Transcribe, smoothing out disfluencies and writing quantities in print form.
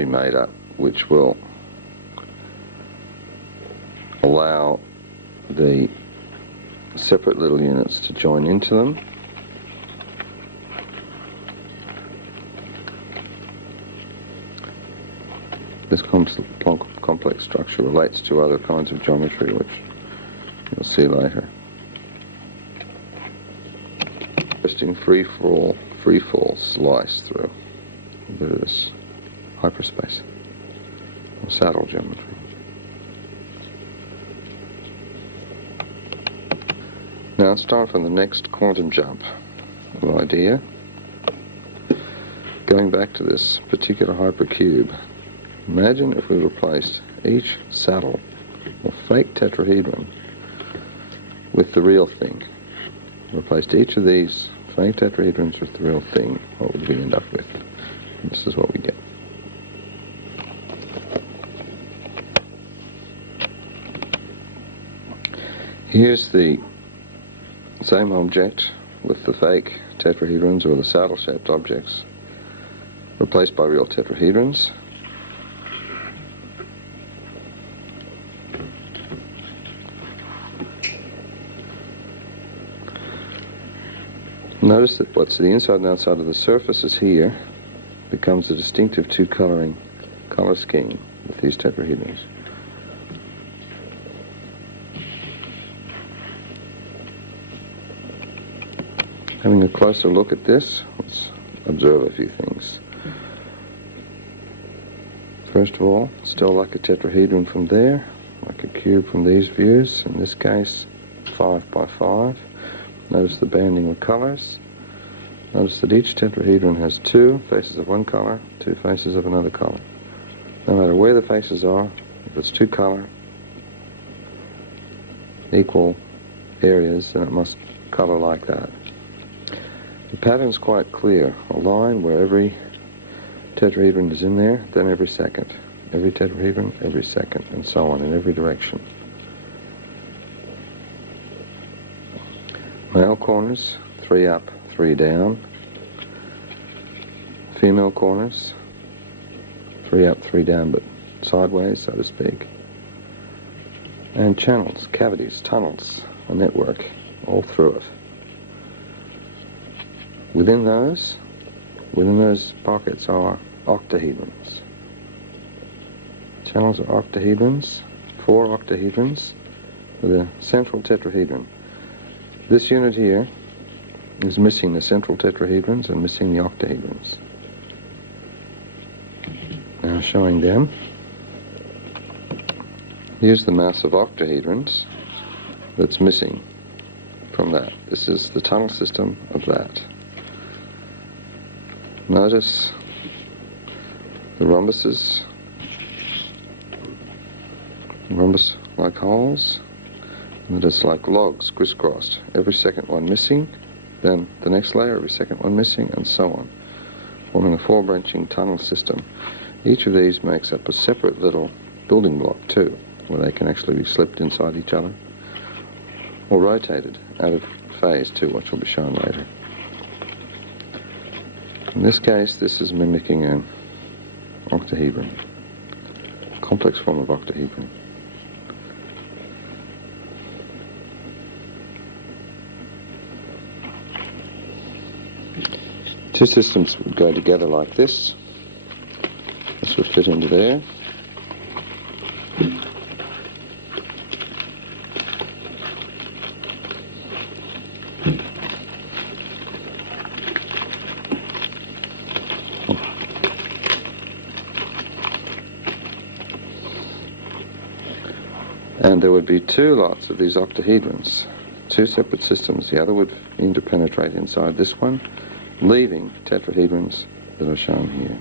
be made up, which will allow the separate little units to join into them. This complex structure relates to other kinds of geometry, which you'll see later. Interesting free fall slice through a bit of this hyperspace, or saddle geometry. Now it's time for the next quantum jump of idea. Going back to this particular hypercube, imagine if we replaced each saddle or fake tetrahedron with the real thing. Replaced each of these fake tetrahedrons with the real thing. What would we end up with? And this is what we get. Here's the same object with the fake tetrahedrons, or the saddle-shaped objects, replaced by real tetrahedrons. Notice that what's the inside and outside of the surface is here becomes a distinctive two-coloring color scheme with these tetrahedrons. Having a closer look at this, let's observe a few things. First of all, still like a tetrahedron from there, like a cube from these views, in this case 5 by 5. Notice the banding of colors. Notice that each tetrahedron has two faces of one color, two faces of another color. No matter where the faces are, if it's two color, equal areas, then it must color like that. The pattern's quite clear. A line where every tetrahedron is in there, then every second. Every tetrahedron, every second, and so on in every direction. Male corners, 3 up, 3 down. Female corners, 3 up, 3 down, but sideways, so to speak. And channels, cavities, tunnels, a network, all through it. Within those pockets are octahedrons. Channels are octahedrons, 4 octahedrons with a central tetrahedron. This unit here is missing the central tetrahedrons and missing the octahedrons. Now showing them, here's the mass of octahedrons that's missing from that. This is the tunnel system of that. Notice the rhombuses, rhombus-like holes, and it's like logs crisscrossed. Every second one missing, then the next layer, every second one missing, and so on, forming a 4-branching tunnel system. Each of these makes up a separate little building block too, where they can actually be slipped inside each other, or rotated out of phase too, which will be shown later. In this case, this is mimicking an octahedron, a complex form of octahedron. Two systems would go together like this. This would fit into there. And there would be 2 lots of these octahedrons, 2 separate systems. The other would interpenetrate inside this one, leaving tetrahedrons that are shown here.